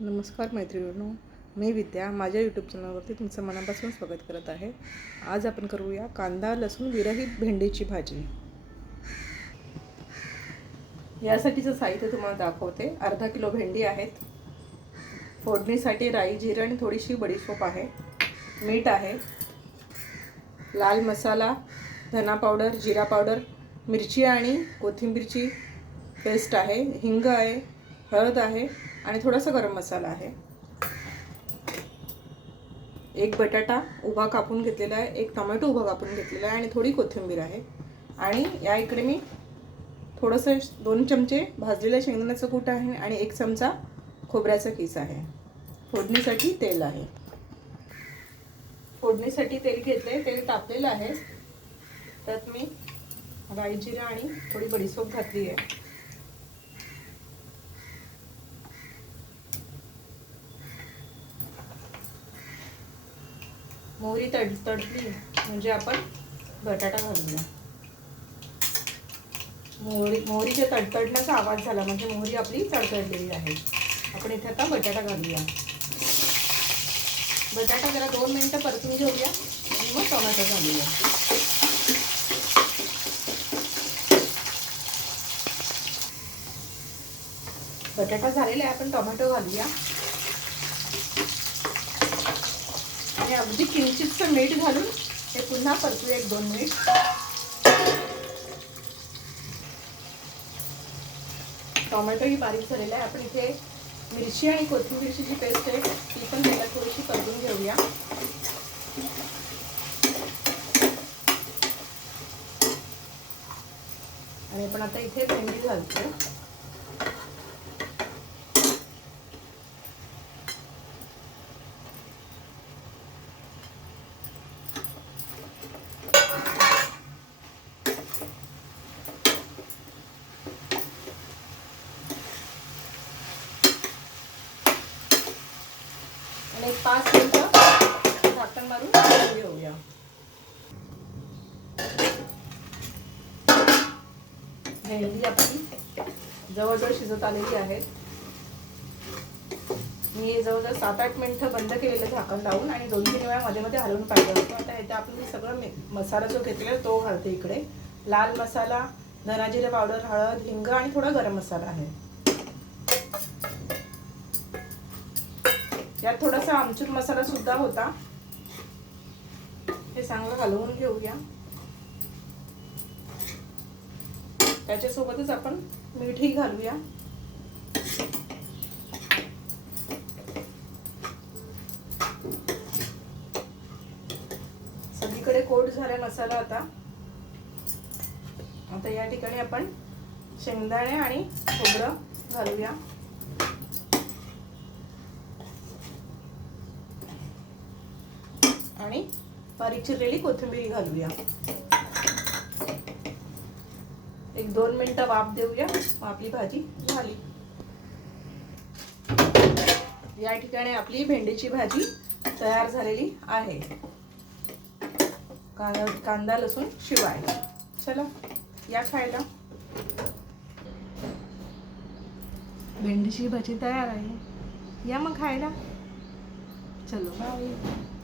नमस्कार मैत्रिणींनो मी विद्या माझ्या यूट्यूब चॅनलवरती तुमचं मनापासून स्वागत करत आहे. आज आपण करूया कांदा लसूण विरहित भेंडीची भाजी. यासाठीचं साहित्य तुम्हाला दाखवते. अर्धा किलो भेंडी आहेत. फोडणीसाठी राई जिरं आणि थोडीशी बडीशोप आहे. मीठ आहे. लाल मसाला धना पावडर जिरा पावडर मिरची आणि कोथिंबीरची पेस्ट आहे. हिंग आहे. हळद आहे. आणि थोडासा गरम मसाला आहे. एक बटाटा उभा कापून घेतलेला आहे एक टोमॅटो उभा कापून घेतलेला आहे आणि थोडी कोथिंबीर आहे. आणि या इकडे मी थोडंसं दोन चमचे भाजलेल्या शेंगदाण्याचं कूट आहे आणि एक चमचा खोबऱ्याचा किस आहे. फोडणीसाठी तेल आहे. फोडणीसाठी तेल घेतले तेल तापलेलं आहे. त्यात मी राई जिरा आणि थोडी बडीसोप घातली आहे. मोहरी तड तडली. म्हणजे आपण बटाटा घालूया. मोहरी मोहरीच्या तडतडण्याचा आवाज झाला. म्हणजे मोहरी आपली तडतडलेली आहे. आपण इथे आता बटाटा घालूया. बटाटा जरा दोन मिनटं परतून घेऊया आणि मग टोमॅटो घालूया. बटाटा झालेला आहे. आपण टोमॅटो घालूया. आणि अगदी किंचितचं मीठ घालून हे पुन्हा परतू एक दोन मिनिट. टोमॅटो ही बारीक झालेला आहे. आपण इथे मिरची आणि कोथिंबीरची जी पेस्ट आहे ती पण त्याला थोडीशी परतून घेऊया. आणि आपण आता इथे भेंडी घालतो आणि एक पाच मिनटं झाकण मारून घेऊया. भेंडी आपली. जवळजवळ शिजत आलेली आहे मी जवळजवळ सात आठ मिनटं बंद केलेलं झाकण लावून आणि दोन तीन वेळा मध्ये मध्ये हलवून पाहिजे होतं. आता इथे आपण सगळं मसाला जो घेतलेला तो घालते इकडे. लाल मसाला धनाजिरे पावडर हळद हिंग आणि थोडा गरम मसाला आहे. यात थोडासा आमचूर मसाला सुद्धा होता. हे चांगलं हलवून घेऊया. त्याच्यासोबतच आपण मीठही घालूया. सगळीकडे कोट झाला मसाला आता. आता या ठिकाणी आपण शेंगदाणे आणि खोबरं घालूया. आणि बारीक चिरलेली कोथिंबीर घालूया. एक दोन मिनिटं वाफ देऊया. आपली भाजी झाली. या ठिकाणी आपली भेंडीची भाजी तयार झालेली आहे. कांदा कांदा लसूण शिवाय. चला या खायला. भेंडीची भाजी तयार आहे. या मग खायला. चलो बाय.